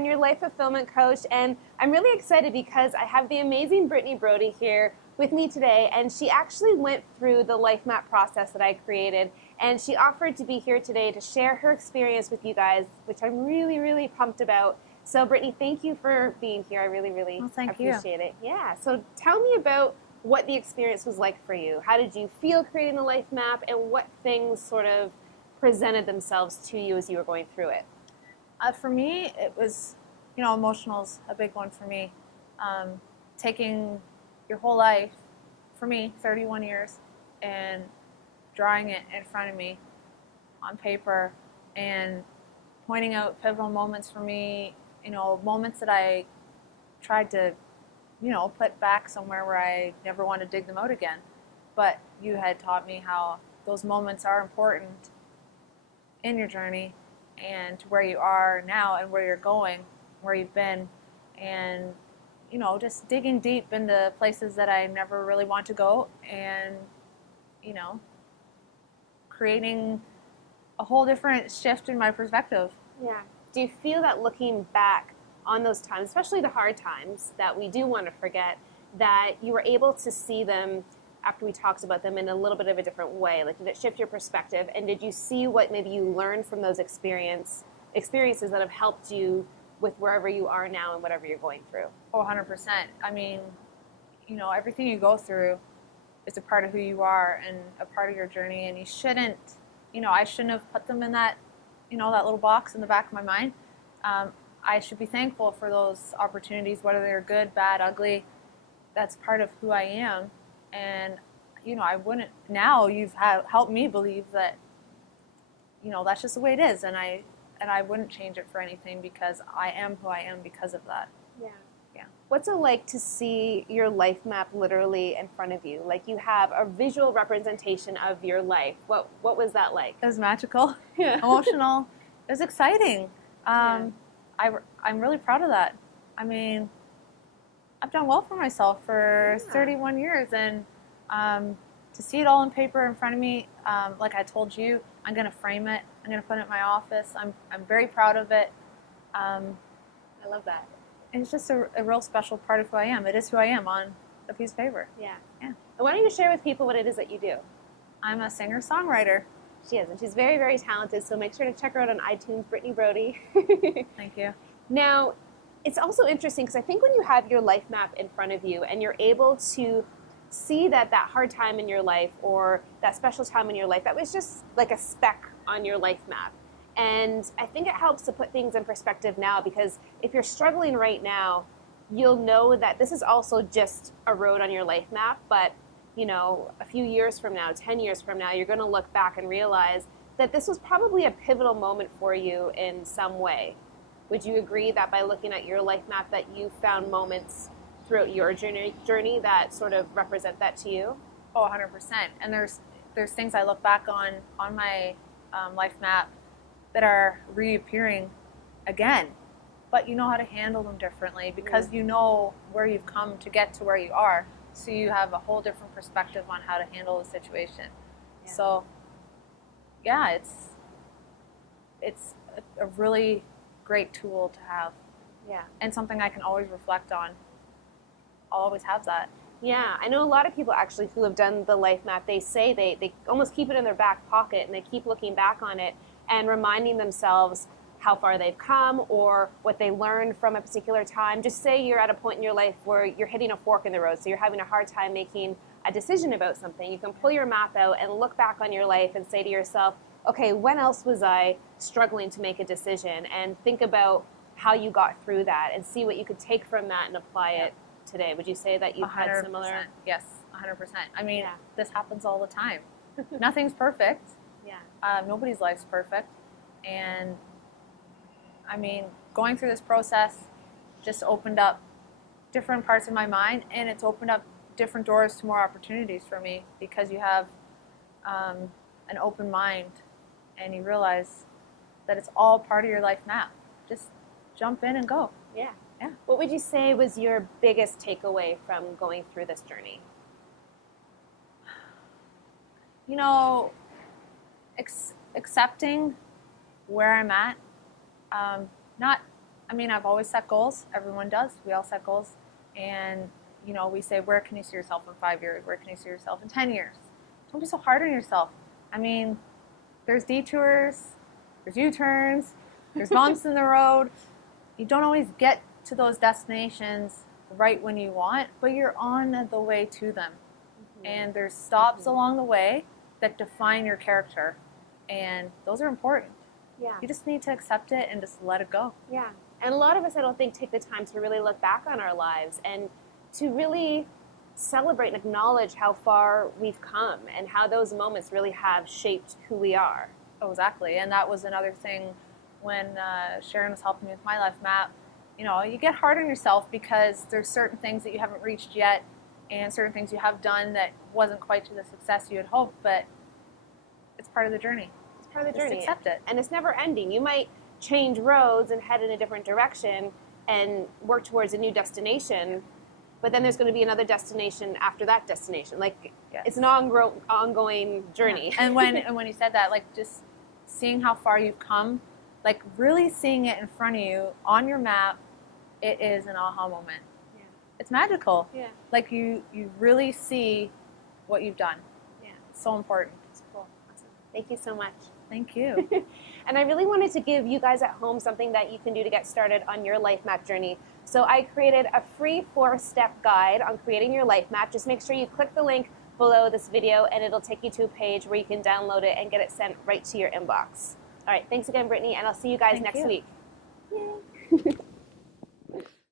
Sharon, your life fulfillment coach, and I'm really excited because I have the amazing Brittany Brodie here with me today, and she actually went through the life map process that I created, and she offered to be here today to share her experience with you guys, which I'm really, really pumped about. So, Brittany, thank you for being here. I really, really appreciate it. Yeah. So, tell me about what the experience was like for you. How did you feel creating the life map, and what things sort of presented themselves to you as you were going through it? For me, it was, emotional's a big one for me. Taking your whole life, for me, 31 years, and drawing it in front of me on paper and pointing out pivotal moments for me, moments that I tried to, put back somewhere where I never want to dig them out again. But you had taught me how those moments are important in your journey and to where you are now and where you're going, where you've been, and just digging deep into places that I never really want to go, and creating a whole different shift in my perspective. Yeah. Do you feel that looking back on those times, especially the hard times that we do want to forget, that you were able to see them after we talked about them in a little bit of a different way? Like, did it shift your perspective? And did you see what maybe you learned from those experiences that have helped you with wherever you are now and whatever you're going through? Oh, 100%. I mean, everything you go through is a part of who you are and a part of your journey. And you shouldn't, I shouldn't have put them in that, that little box in the back of my mind. I should be thankful for those opportunities, whether they're good, bad, ugly. That's part of who I am. And, I wouldn't, now you've helped me believe that, that's just the way it is. And I wouldn't change it for anything, because I am who I am because of that. Yeah. Yeah. What's it like to see your life map literally in front of you? Like, you have a visual representation of your life. What was that like? It was magical, Yeah. emotional. It was exciting. Yeah. I'm really proud of that. I mean, I've done well for myself for 31 years, and to see it all in paper in front of me, like I told you, I'm going to frame it. I'm going to put it in my office. I'm very proud of it. I love that. And it's just a real special part of who I am. It is who I am on a piece of paper. Yeah. Yeah. And why don't you share with people what it is that you do? I'm a singer-songwriter. She is, and she's very, very talented, so make sure to check her out on iTunes, Brittany Brodie. Thank you. Now, it's also interesting because I think when you have your life map in front of you and you're able to see that hard time in your life or that special time in your life, that was just like a speck on your life map. And I think it helps to put things in perspective now, because if you're struggling right now, you'll know that this is also just a road on your life map, but a few years from now, 10 years from now, you're going to look back and realize that this was probably a pivotal moment for you in some way. Would you agree that by looking at your life map that you found moments throughout your journey that sort of represent that to you? Oh, 100%. And there's things I look back on my life map that are reappearing again, but you know how to handle them differently because you know where you've come to get to where you are. So you have a whole different perspective on how to handle the situation. Yeah. So, yeah, it's a really great tool to have. Yeah. And something I can always reflect on. I'll always have that. Yeah, I know a lot of people actually who have done the life map, they say they almost keep it in their back pocket and they keep looking back on it and reminding themselves how far they've come or what they learned from a particular time. Just say you're at a point in your life where you're hitting a fork in the road, so you're having a hard time making a decision about something. You can pull your map out and look back on your life and say to yourself, okay, when else was I struggling to make a decision? And think about how you got through that and see what you could take from that and apply it today. Would you say that you've had similar? Yes, 100%. I mean, this happens all the time. Nothing's perfect. Yeah. Nobody's life's perfect. And I mean, going through this process just opened up different parts of my mind, and it's opened up different doors to more opportunities for me because you have an open mind and you realize that it's all part of your life map. Just jump in and go. Yeah. Yeah. What would you say was your biggest takeaway from going through this journey? Accepting where I'm at. I mean, I've always set goals. Everyone does. We all set goals. And, you know, we say, where can you see yourself in 5 years? Where can you see yourself in 10 years? Don't be so hard on yourself. I mean, there's detours, there's U-turns, there's bumps in the road. You don't always get to those destinations right when you want, but you're on the way to them. Mm-hmm. And there's stops along the way that define your character. And those are important. Yeah. You just need to accept it and just let it go. Yeah. And a lot of us, I don't think, take the time to really look back on our lives and to really celebrate and acknowledge how far we've come and how those moments really have shaped who we are. Oh, exactly. And that was another thing when Sharon was helping me with my life map. You know, you get hard on yourself because there's certain things that you haven't reached yet and certain things you have done that wasn't quite to the success you had hoped, but it's part of the journey. It's part of the journey. Just accept it. And it's never ending. You might change roads and head in a different direction and work towards a new destination, but then there's going to be another destination after that destination. Like, yes. It's an ongoing journey. Yeah. And when you said that, like, just seeing how far you've come, like really seeing it in front of you on your map, it is an aha moment. Yeah. It's magical. Yeah. Like you really see what you've done. Yeah. It's so important. It's cool. Awesome. Thank you so much. Thank you. And I really wanted to give you guys at home something that you can do to get started on your life map journey. So I created a free 4-step guide on creating your life map. Just make sure you click the link below this video and it'll take you to a page where you can download it and get it sent right to your inbox. All right, thanks again, Brittany, and I'll see you guys next week. Yay.